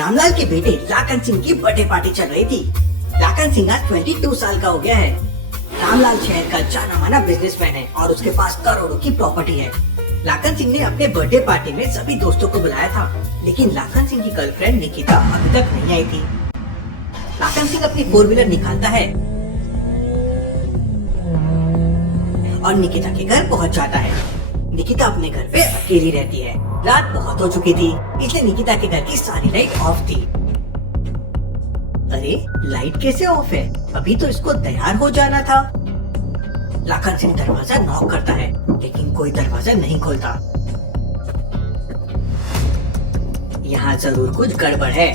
रामलाल के बेटे लाखन सिंह की बर्थडे पार्टी चल रही थी। लाखन सिंह आज 22 साल का हो गया है। रामलाल शहर का जाना माना बिजनेसमैन है और उसके पास करोड़ों की प्रॉपर्टी है। लाखन सिंह ने अपने बर्थडे पार्टी में सभी दोस्तों को बुलाया था, लेकिन लाखन सिंह की गर्लफ्रेंड निकिता अभी तक नहीं आई थी। लाखन सिंह अपनी 4 व्हीलर निकालता है और निकिता के घर पहुंच जाता है। निकिता अपने घर पे अकेली रहती है। रात बहुत हो चुकी थी, इसलिए निकिता के घर की सारी लाइट ऑफ थी। अरे लाइट कैसे ऑफ है? अभी तो इसको तैयार हो जाना था। लाखन सिंह दरवाजा नॉक करता है, लेकिन कोई दरवाजा नहीं खोलता। यहाँ जरूर कुछ गड़बड़ है।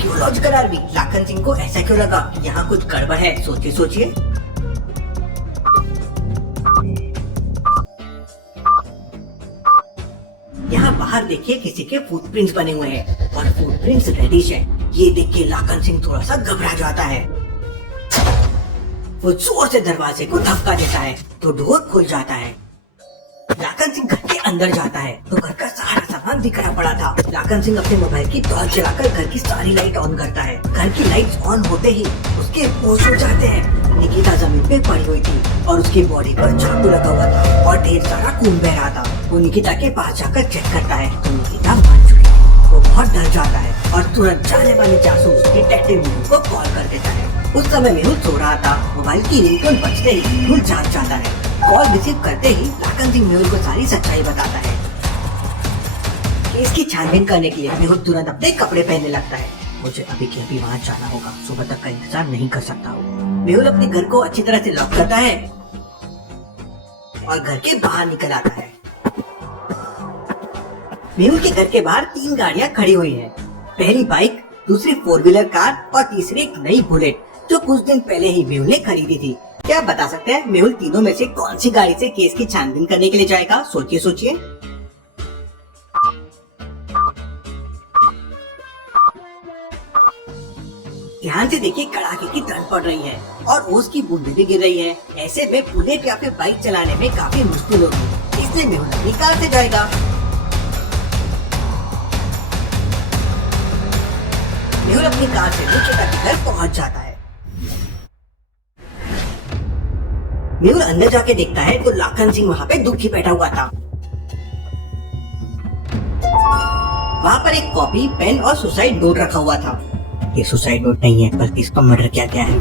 क्यों लॉजिकल आर्मी? लाखन सिंह को ऐसा क्यों लगा कि यहाँ कुछ गड़बड़ है? सोचिए सोचिए। यहाँ बाहर देखिए किसी के फुटप्रिंट्स बने हुए हैं और फुटप्रिंट्स रेडिश है। ये देख के लाखन सिंह थोड़ा सा घबरा जाता है। वो जोर से दरवाजे को धक्का देता है तो डोर खुल जाता है। लाखन सिंह घर के अंदर जाता है तो घर का सारा सामान बिखरा पड़ा था। लाखन सिंह अपने मोबाइल की टॉर्च जलाकर घर की सारी लाइट ऑन करता है। घर की लाइट्स ऑन होते ही उसके होश उड़ जाते हैं। निकिता जमीन पे पड़ी हुई थी और उसकी बॉडी पर चाकू लगा हुआ था और ढेर सारा खून बह रहा था। वो निकिता के पास जाकर चेक करता है तो निकिता मर चुकी है। वो बहुत डर जाता है और तुरंत जाने वाले जासूस डिटेक्टिव मेहुल को कॉल कर देता है। उस समय मेहुल सो रहा था। मोबाइल की रिंगटोन बजते ही मेहुल जाग जाता है। कॉल रिसीव करते ही लाखन सिंह मेहुल को सारी सच्चाई बताता है। केस की छानबीन करने के लिए मेहुल तुरंत अपने कपड़े पहनने लगता है। मुझे अभी के अभी वहाँ जाना होगा, सुबह तक का इंतजार नहीं कर सकता हूँ। मेहुल अपने घर को अच्छी तरह से लॉक करता है और घर के बाहर निकल आता है। मेहुल के घर के बाहर 3 गाड़ियाँ खड़ी हुई हैं। पहली बाइक, दूसरी 4 व्हीलर कार और तीसरी एक नई बुलेट जो कुछ दिन पहले ही मेहुल ने खरीदी थी। क्या आप बता सकते हैं मेहुल तीनों में से कौन सी गाड़ी से केस की छानबीन करने के लिए जाएगा? सोचिए सोचिए। ध्यान से देखिए, कड़ाके की ठंड पड़ रही है और ओस की बूंदें भी गिर रही है। ऐसे में बुलेट या फिर बाइक चलाने में काफी मुश्किल होगी, इसलिए मेहुल अपनी कार से जाएगा। मेहुल अपनी कार से निकिता के घर पहुंच जाता है। मेहुल अंदर जाके देखता है तो लाखन सिंह वहाँ पे दुखी बैठा हुआ था। वहाँ पर एक कॉपी, पेन और सुसाइड नोट रखा हुआ था। ये सुसाइड नोट नहीं है बल्कि इसका मर्डर किया गया है।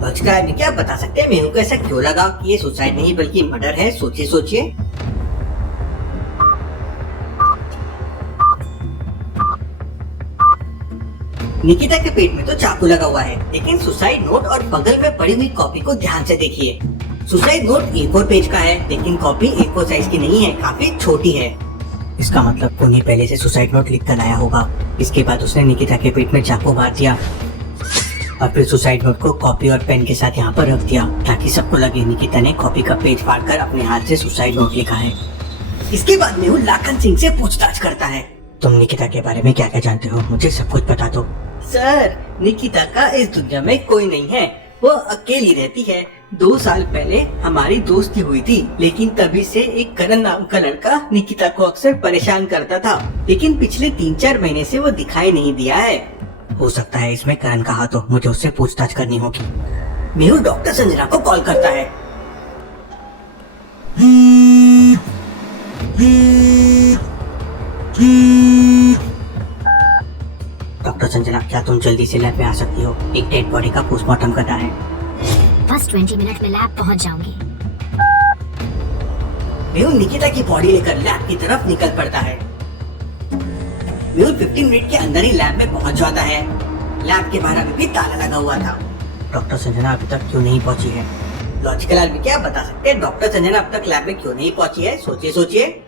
बचका में क्या बता सकते हैं मेहुल को ऐसा क्यों लगा कि ये सुसाइड नहीं बल्कि मर्डर है? सोचिए सोचिए। निकिता के पेट में तो चाकू लगा हुआ है, लेकिन सुसाइड नोट और बगल में पड़ी हुई कॉपी को ध्यान से देखिए। सुसाइड नोट A4 पेज का है, लेकिन कॉपी A4 साइज की नहीं है, काफी छोटी है। इसका मतलब उन्हें पहले से सुसाइड नोट लिख कर आया होगा। इसके बाद उसने निकिता के पेट में चाकू मार दिया और फिर सुसाइड नोट को कॉपी और पेन के साथ यहाँ पर रख दिया ताकि सबको लगे निकिता ने कॉपी का पेज फाड़कर अपने हाथ से सुसाइड नोट लिखा है। इसके बाद मेहुल लाखन सिंह से पूछताछ करता है। तुम निकिता के बारे में क्या क्या जानते हो? मुझे सब कुछ बता दो। सर, निकिता का इस दुनिया में कोई नहीं है, वो अकेली रहती है। 2 साल पहले हमारी दोस्ती हुई थी, लेकिन तभी से एक करण नाम का लड़का निकिता को अक्सर परेशान करता था, लेकिन पिछले 3-4 महीने से वो दिखाई नहीं दिया है। हो सकता है इसमें करण का हाथ हो, मुझे उससे पूछताछ करनी होगी। मेहुल डॉक्टर संजना को कॉल करता है। डॉक्टर संजना, क्या तुम जल्दी से लैब में आ सकती हो? एक डेड बॉडी का पोस्टमार्टम करना है। बस 20 मिनट में लैब पहुंच जाऊंगी। मेहुल निकिता की बॉडी लेकर लैब की तरफ निकल पड़ता है। मेहुल 15 मिनट के अंदर ही लैब में पहुंच जाता है। लैब के बाहर अभी भी ताला लगा हुआ था। डॉक्टर संजना अभी तक क्यों नहीं पहुंची है? लॉजिकल आदमी क्या बता सकते हैं डॉक्टर संजना अब तक लैब में क्यों नहीं पहुंची है? सोचिए सोचिए।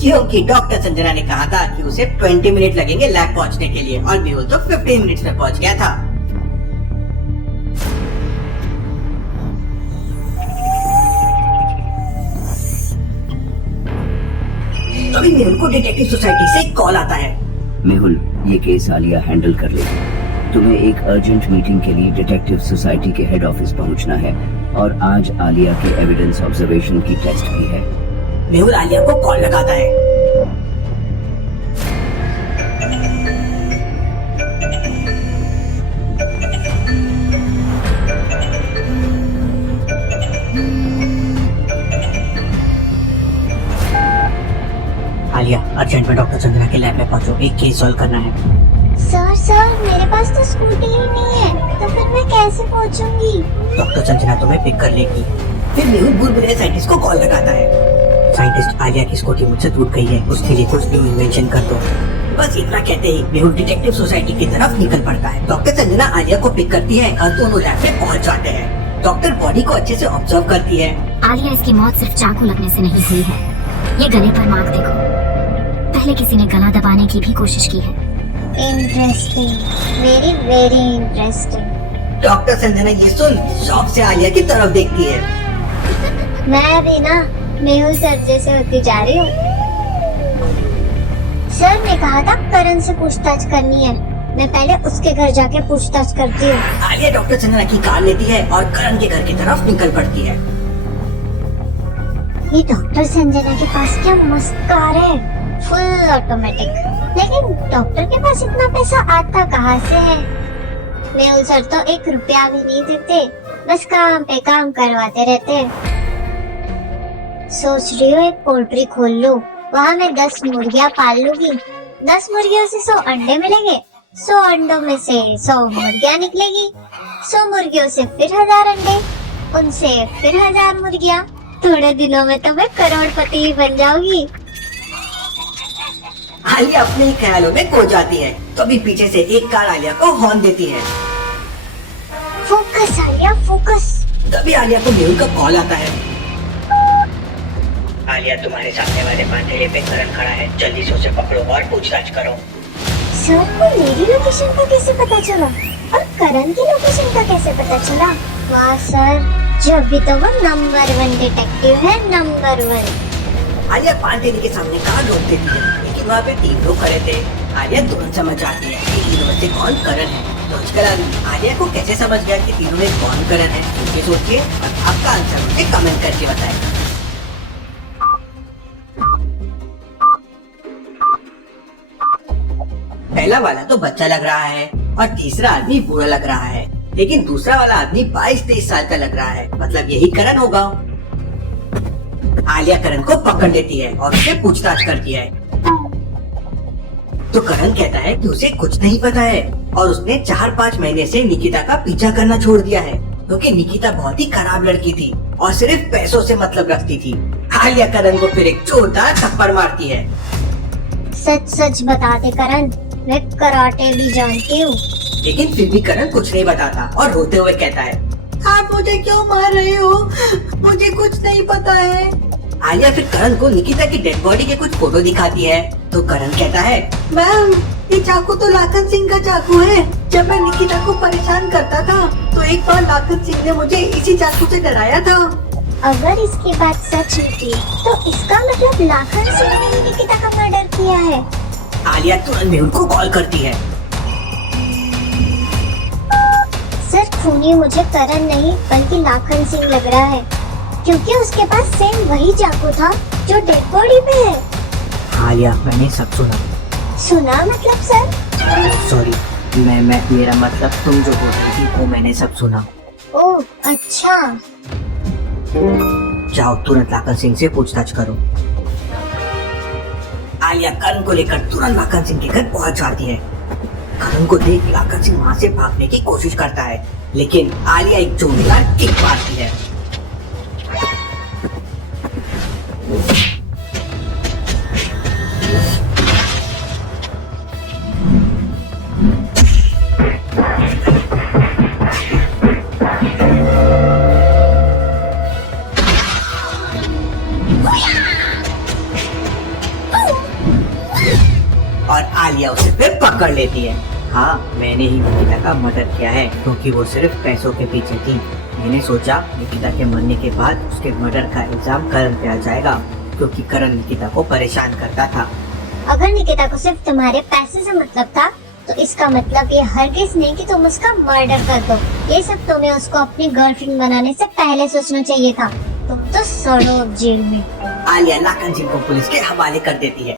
क्योंकि डॉक्टर संजना ने कहा था कि उसे 20 मिनट लगेंगे लैब पहुंचने के लिए और मेहुल तो 15 मिनट में पहुंच गया था। तभी मेहुल को डिटेक्टिव सोसाइटी से कॉल आता है। मेहुल, ये केस आलिया हैंडल कर लेगी। तुम्हें एक अर्जेंट मीटिंग के लिए डिटेक्टिव सोसाइटी के हेड ऑफिस पहुंचना है और आज आलिया के एविडेंस ऑब्जर्वेशन की टेस्ट भी है। मेहुल आलिया को कॉल लगाता है। आलिया, अर्जेंट में डॉक्टर चंद्रा के लैब में पहुंचो, एक केस सॉल्व करना है। सर मेरे पास तो स्कूटी ही नहीं है, तो फिर मैं कैसे पहुंचूंगी? डॉक्टर चंद्रा तुम्हें पिक कर लेगी। फिर मेहुल बुलबुले साइंटिस्ट को कॉल लगाता है। साइंटिस्ट, आलिया की स्कूटी मुझसे टूट गई है, उसके लिए कुछ न्यू इन्वेंशन कर दो। बस इतना कहते ही मेहुल डिटेक्टिव सोसाइटी की तरफ निकल पड़ता है। डॉक्टर चंद्रा आलिया को पिक करती है और दोनों लैब में पहुंच जाते हैं। डॉक्टर बॉडी को अच्छे से ऑब्जर्व करती है। आलिया, इसकी मौत सिर्फ चाकू लगने से नहीं हुई है। ये गले पर मार्क देखो, पहले किसी ने गला दबाने की भी कोशिश की है। Interesting, very very interesting. Doctor Sanjana ये सुन शौक से आलिया की तरफ देखती है। मैं भी ना मेहुल सर जैसे होती जा रही हूँ। सर ने कहा था करण से पूछताछ करनी है, मैं पहले उसके घर जाके पूछताछ करती हूँ। आलिया डॉक्टर संजना की कार लेती है और करण के घर की तरफ निकल पड़ती है। ये डॉक्टर संजना के पास क्या मस्त कार है, फुल ऑटोमेटिक। लेकिन डॉक्टर के पास इतना पैसा आता कहाँ से है? मेहुल सर तो 1 रुपया भी नहीं देते, बस काम पे काम करवाते रहते। सोच रही हूँ एक पोल्ट्री खोल लूं, वहाँ मैं 10 मुर्गियाँ पाल लूंगी। 10 मुर्गियों से 100 अंडे मिलेंगे, 100 अंडों में से 100 मुर्गियाँ निकलेगी, 100 मुर्गियों से फिर 1000 अंडे, उनसे फिर 1000 मुर्गियाँ। थोड़े दिनों में तो मैं करोड़पति ही बन जाऊंगी। आलिया अपने ही ख्यालों में खो जाती है। तो अभी पीछे से एक कार आलिया को हॉर्न देती है। Focus Alia, focus. तभी आलिया को मेहुल का कॉल आता है। आलिया, तुम्हारे सामने वाले पांडेरे पे करण खड़ा है, जल्दी से उसे पकड़ो और पूछताछ करो। सर को मेरी लोकेशन का कैसे पता चला और करण की लोकेशन का कैसे पता चला? वाह सर, जब भी तो वो नंबर 1 डिटेक्टिव है, नंबर 1। आलिया पांडेरी के सामने कार रोक देती है, लेकिन वहाँ पे 3 लोग खड़े थे। आलिया तुरंत समझ जाती है कि तीनों में से कौन करण है। लॉजिकल आदमी आलिया को कैसे समझ गया कि तीनों में कौन करण है? सोचिए और आपका आंसर मुझे कमेंट करके बताएं। पहला वाला तो बच्चा लग रहा है और तीसरा आदमी बूढ़ा लग रहा है, लेकिन दूसरा वाला आदमी 22-23 साल का लग रहा है, मतलब यही करण होगा। आलिया करण को पकड़ लेती है और उससे पूछताछ करती है। तो करण कहता है कि उसे कुछ नहीं पता है और उसने 4-5 महीने से निकिता का पीछा करना छोड़ दिया है, क्योंकि निकिता बहुत ही खराब लड़की थी और सिर्फ पैसों से मतलब रखती थी। आलिया करण को फिर एक जोरदार थप्पड़ मारती है। सच सच बता दे करण, मैं कराटे भी जानती हूँ। लेकिन फिर भी करण कुछ नहीं बताता और रोते हुए कहता है, आप मुझे क्यों मार रहे हो? मुझे कुछ नहीं पता है। आलिया फिर करण को निकिता की डेड बॉडी के कुछ फोटो दिखाती है। तो करण कहता है, मैम ये चाकू तो लाखन सिंह का चाकू है। जब मैं निकिता को परेशान करता था तो एक बार लाखन सिंह ने मुझे इसी चाकू से डराया था। अगर इसकी बात सच निकली तो इसका मतलब लाखन सिंह ने ही निकिता का मर्डर किया है। आलिया तुरंत मेहुल को कॉल करती है। सर खूनी मुझे करण नहीं बल्कि लाखन सिंह लग रहा है, क्योंकि उसके पास सेम वही चाकू था जो डेड बॉडी पे है। आलिया मैंने सब सुना। सुना मतलब सर? सॉरी, मेरा मतलब तुम जो बोल रही थी वो मैंने सब सुना। ओह अच्छा। जाओ तुरंत लाखन सिंह से पूछताछ करो। आलिया करण को लेकर तुरंत लाखन सिंह के घर पहुंच जाती है। करण को देख लाखन सिंह वहां से भागने की कोशिश करता है, लेकिन आलिया एक जोरदार किक मारती है। और आलिया उसे फिर पकड़ लेती है। हाँ, मैंने ही निकिता का मर्डर किया है, क्योंकि वो सिर्फ पैसों के पीछे थी। मैंने सोचा निकिता के मरने के बाद उसके मर्डर का इल्जाम करण पे आ जाएगा, क्योंकि करण निकिता को परेशान करता था। अगर निकिता को सिर्फ तुम्हारे पैसे से मतलब था तो इसका मतलब ये हरगिज नहीं कि तुम उसका मर्डर कर दो। ये सब तुम्हें उसको अपनी गर्लफ्रेंड बनाने से पहले सोचना चाहिए था। तुम तो सड़ो अब जेल में। आलिया नाकान सिंह को पुलिस के हवाले कर देती है।